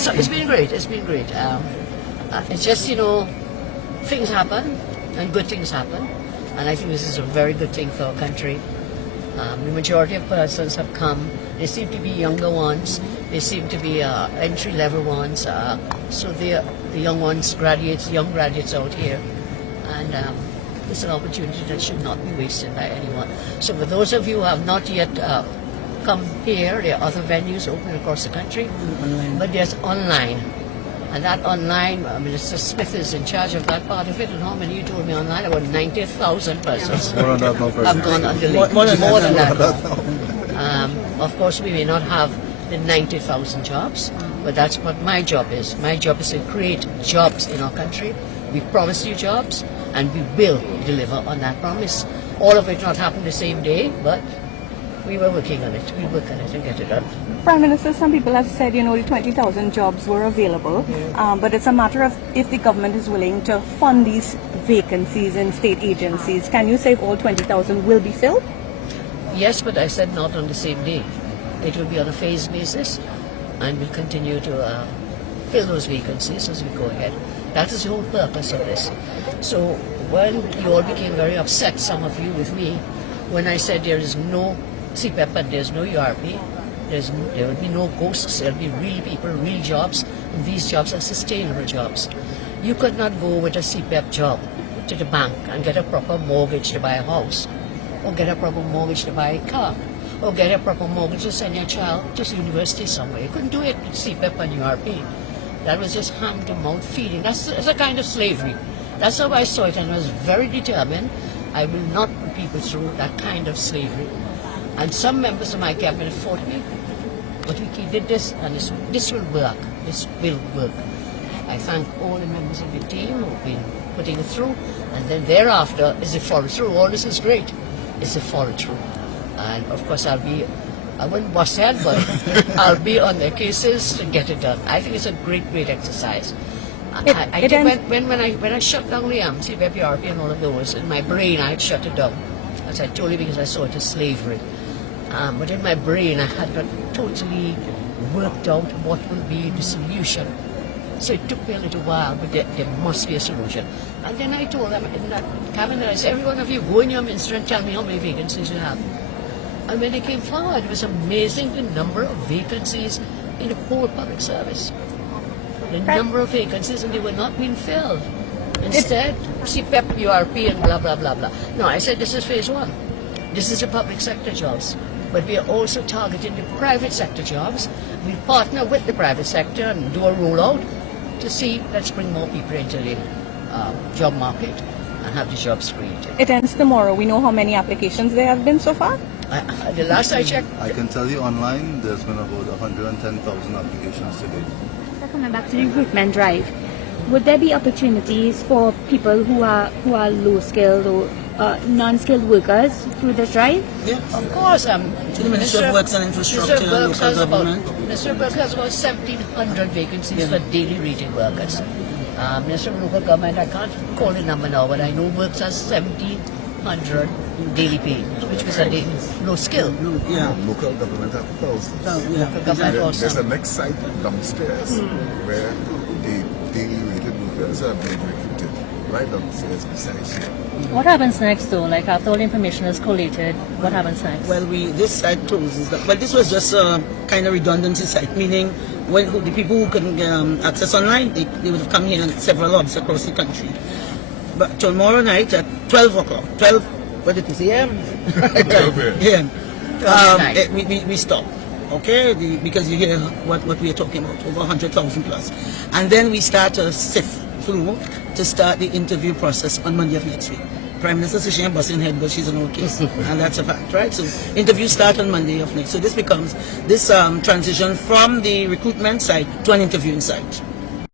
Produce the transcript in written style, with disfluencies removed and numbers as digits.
So it's been great. It's been great. It's just, things happen and good things happen. And I think this is a very good thing for our country. The majority of persons have come. They seem to be younger ones. They seem to be entry-level ones. So the young ones, young graduates out here. And it's an opportunity that should not be wasted by anyone. So for those of you who have not yet come here, there are other venues open across the country. Online. But there's online. And that online, Minister Smith is in charge of that part of it. And how many you told me online? About 90,000 persons More than that now, have President. gone on the link. More than that. Of course, we may not have the 90,000 jobs, but that's what my job is. My job is to create jobs in our country. We promise you jobs, and we will deliver on that promise. All of it not happen the same day, but we were working on it. We work on it and get it done. Prime Minister, some people have said, the 20,000 jobs were available, but it's a matter of if the government is willing to fund these vacancies in state agencies. Can you say if all 20,000 will be filled? Yes, but I said not on the same day. It will be on a phased basis, and we'll continue to fill those vacancies as we go ahead. That is the whole purpose of this. So when you all became very upset, some of you with me, when I said there is no CEPEP and there's no URP, there will be no ghosts, there will be real people, real jobs, and these jobs are sustainable jobs. You could not go with a CEPEP job to the bank and get a proper mortgage to buy a house, or get a proper mortgage to buy a car, or get a proper mortgage to send your child to university somewhere. You couldn't do it with CEPEP and URP. That was just hand-to-mouth feeding. That's a kind of slavery. That's how I saw it, and I was very determined. I will not put people through that kind of slavery. And some members of my cabinet fought me, but we did this, and this will work. This will work. I thank all the members of the team who have been putting it through, and then thereafter is the follow through. All this is great. It's the follow through. And of course I wouldn't bust head, but I'll be on their cases to get it done. I think it's a great exercise. When I shut down the CEPEP, URP and all of those, in my brain I had shut it down, as I told you, because I saw it as slavery. But in my brain I had not totally worked out what will be the solution. So it took me a little while, but there must be a solution. And then I told them in that cabinet, I said, every one of you go in your minister and tell me how many vacancies you have. And when they came forward, it was amazing the number of vacancies in the whole public service. The number of vacancies, and they were not being filled. Instead, CEPEP, URP, and blah, blah, blah, blah. No, I said this is phase one. This is the public sector jobs. But we are also targeting the private sector jobs. We partner with the private sector and do a rollout to see, let's bring more people into the job market and have the jobs created. It ends tomorrow. We know how many applications there have been so far? The last I checked, I can tell you online, there's been about 110,000 applications today. Coming back to the recruitment drive, would there be opportunities for people who are low-skilled or non-skilled workers through this drive? Yeah. of course, To the Minister of Works and Infrastructure and Local Government. Mr. Burke has about 1,700 vacancies for daily rated workers. Minister of Local Government, I can't call the number now, but I know Works has 1,700 daily paid, which was a daily low skill. Yeah. Local government have thousands. Yeah. Local government There's also. a next site downstairs where the daily rated workers are being recruited right downstairs beside you. What happens next though? Like after all the information is collated, what happens next? Well, this site closes. Well, this was just a kind of redundancy site, meaning the people who couldn't access online, they would have come here in several hubs across the country. But tomorrow night at 12 o'clock, what did you say? AM? We stop. Okay, because you hear what we are talking about, over 100,000 plus. And then we start to sift through to start the interview process on Monday of next week. Prime Minister says she ain't busting head, but she's on her case. And that's a fact, right? So interviews start on Monday of next. So this becomes this transition from the recruitment side to an interviewing side.